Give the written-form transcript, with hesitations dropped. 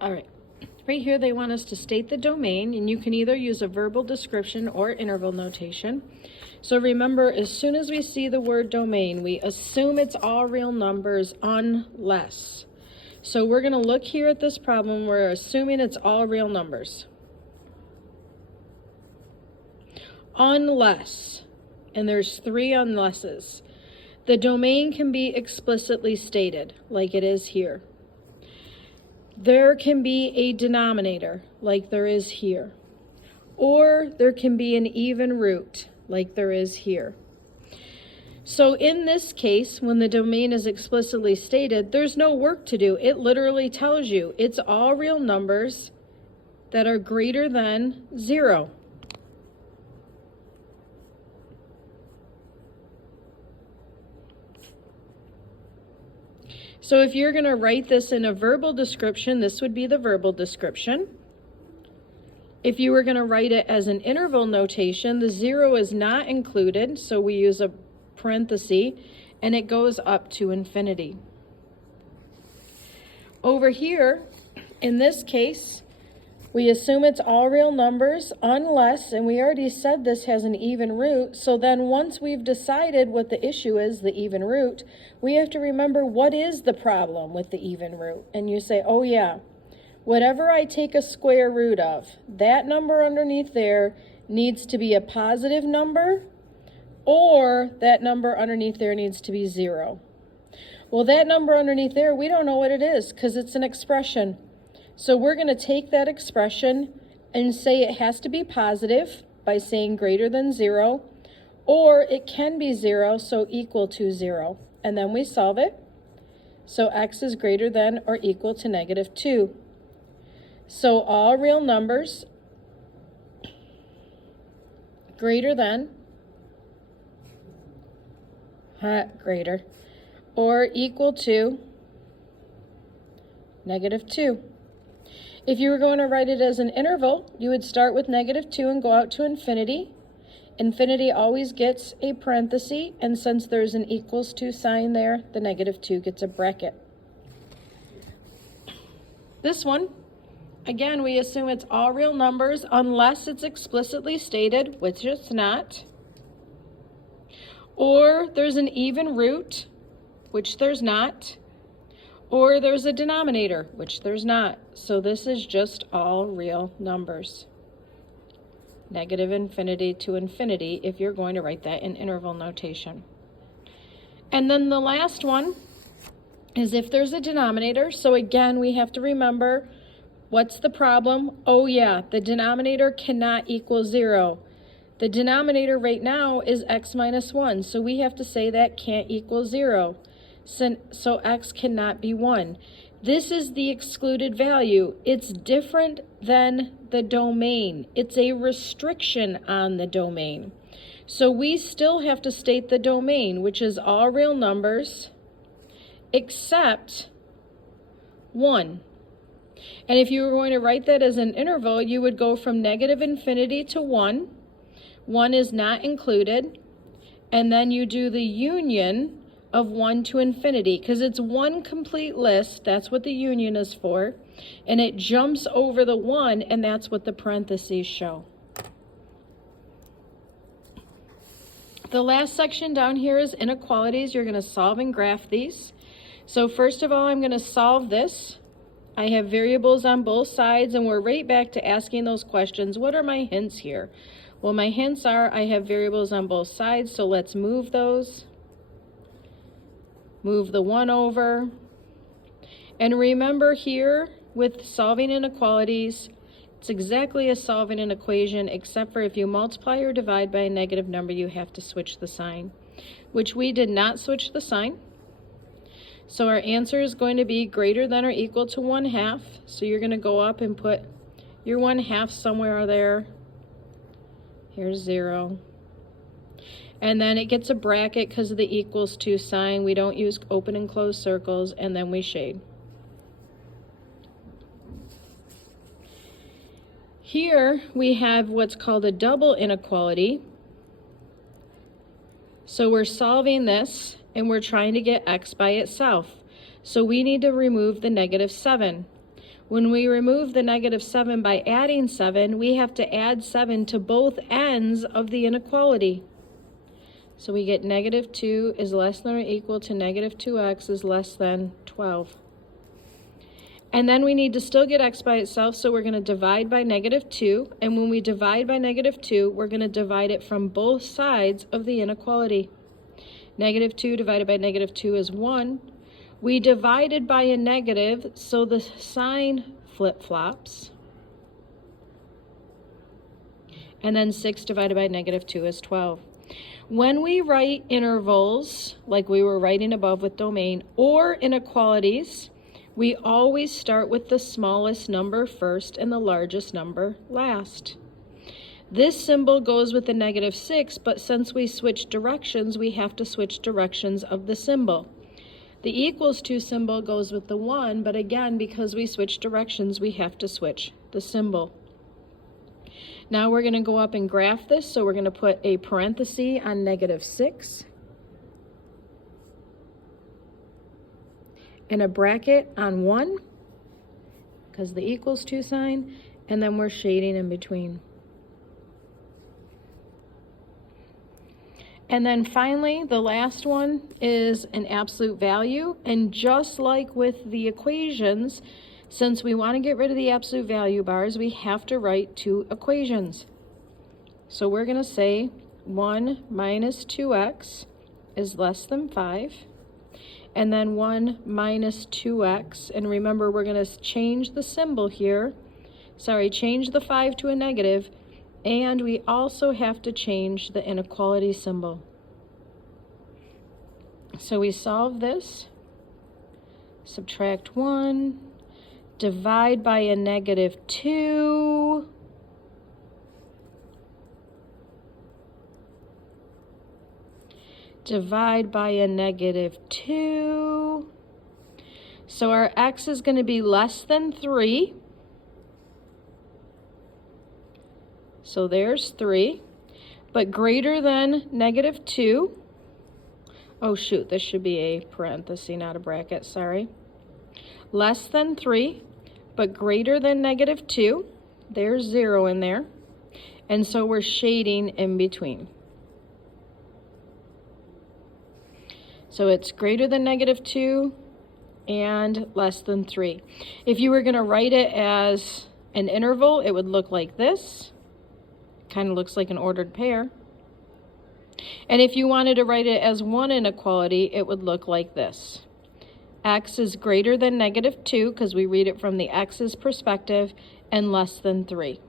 All right, right here they want us to state the domain, and you can either use a verbal description or interval notation. So remember, as soon as we see the word domain, we assume it's all real numbers unless. So we're going to look here at this problem. We're assuming it's all real numbers. Unless, and there's 3 unlesses. The domain can be explicitly stated, like it is here. There can be a denominator, like there is here. Or there can be an even root, like there is here. So in this case, when the domain is explicitly stated, there's no work to do. It literally tells you it's all real numbers that are greater than 0. So if you're going to write this in a verbal description, this would be the verbal description. If you were going to write it as an interval notation, the 0 is not included, so we use a parenthesis, and it goes up to infinity. Over here, in this case, we assume it's all real numbers unless, and we already said this has an even root, so then once we've decided what the issue is, the even root, we have to remember what is the problem with the even root. And you say, oh yeah, whatever I take a square root of, that number underneath there needs to be a positive number, or that number underneath there needs to be 0. Well, that number underneath there, we don't know what it is because it's an expression. So we're going to take that expression and say it has to be positive by saying greater than 0, or it can be 0, so equal to 0. And then we solve it. So x is greater than or equal to -2. So all real numbers greater than, greater, or equal to -2. If you were going to write it as an interval, you would start with -2 and go out to infinity. Infinity always gets a parenthesis, and since there's an equals to sign there, the -2 gets a bracket. This one, again, we assume it's all real numbers unless it's explicitly stated, which it's not. Or there's an even root, which there's not. Or there's a denominator, which there's not. So this is just all real numbers. -infinity to infinity if you're going to write that in interval notation. And then the last one is if there's a denominator. So again, we have to remember what's the problem? Oh yeah, the denominator cannot equal 0. The denominator right now is x minus 1. So we have to say that can't equal 0. So x cannot be 1. This is the excluded value. It's different than the domain. It's a restriction on the domain. So we still have to state the domain, which is all real numbers except 1. And if you were going to write that as an interval, you would go from -infinity to 1. 1 is not included. And then you do the union of 1 to infinity, because it's one complete list. That's what the union is for. And it jumps over the 1, and that's what the parentheses show. The last section down here is inequalities. You're going to solve and graph these. So first of all, I'm going to solve this. I have variables on both sides, and we're right back to asking those questions. What are my hints here? Well, my hints are I have variables on both sides, so let's move those. Move the 1 over. And remember here, with solving inequalities, it's exactly as solving an equation, except for if you multiply or divide by a negative number, you have to switch the sign, which we did not switch the sign. So our answer is going to be greater than or equal to 1/2. So you're going to go up and put your 1/2 somewhere there. Here's 0. And then it gets a bracket because of the equals to sign. We don't use open and close circles, and then we shade. Here we have what's called a double inequality. So we're solving this, and we're trying to get x by itself. So we need to remove the -7. When we remove the negative 7 by adding 7, we have to add 7 to both ends of the inequality. So we get negative 2 is less than or equal to negative 2x is less than 12. And then we need to still get x by itself, so we're going to divide by negative 2. And when we divide by negative 2, we're going to divide it from both sides of the inequality. Negative 2 divided by negative 2 is 1. We divided by a negative, so the sign flip-flops. And then 6 divided by negative 2 is 12. When we write intervals, like we were writing above with domain, or inequalities, we always start with the smallest number first and the largest number last. This symbol goes with the negative 6, but since we switch directions, we have to switch directions of the symbol. The equals to symbol goes with the 1, but again, because we switch directions, we have to switch the symbol. Now we're going to go up and graph this, so we're going to put a parenthesis on negative 6 and a bracket on 1 because the equals to sign, and then we're shading in between. And then finally, the last one is an absolute value, and just like with the equations, since we want to get rid of the absolute value bars, we have to write two equations. So we're going to say 1 minus 2x is less than 5. And then 1 minus 2x. And remember, we're going to change the symbol here. Change the 5 to a negative. And we also have to change the inequality symbol. So we solve this. Subtract 1. Divide by a negative 2. Divide by a negative 2. So our x is going to be less than 3. So there's 3. But greater than negative 2. Oh shoot, this should be a parenthesis, not a bracket, sorry. Less than 3. But greater than negative 2, there's 0 in there. And so we're shading in between. So it's greater than negative 2 and less than 3. If you were going to write it as an interval, it would look like this. Kind of looks like an ordered pair. And if you wanted to write it as one inequality, it would look like this. X is greater than negative 2 because we read it from the x's perspective, and less than 3.